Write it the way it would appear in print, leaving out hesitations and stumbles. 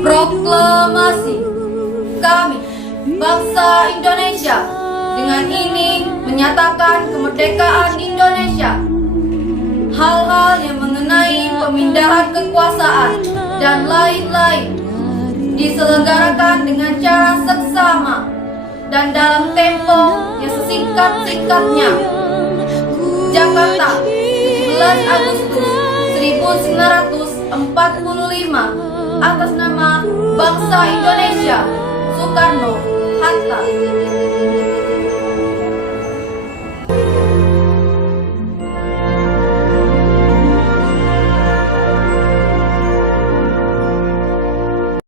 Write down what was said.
Proklamasi kami, bangsa Indonesia, dengan ini menyatakan kemerdekaan Indonesia. Hal-hal yang mengenai pemindahan kekuasaan dan lain-lain diselenggarakan dengan cara seksama dan dalam tempo yang sesingkat-singkatnya. Jakarta, 17 Agustus 1945, atas nama bangsa Indonesia, Soekarno Hatta.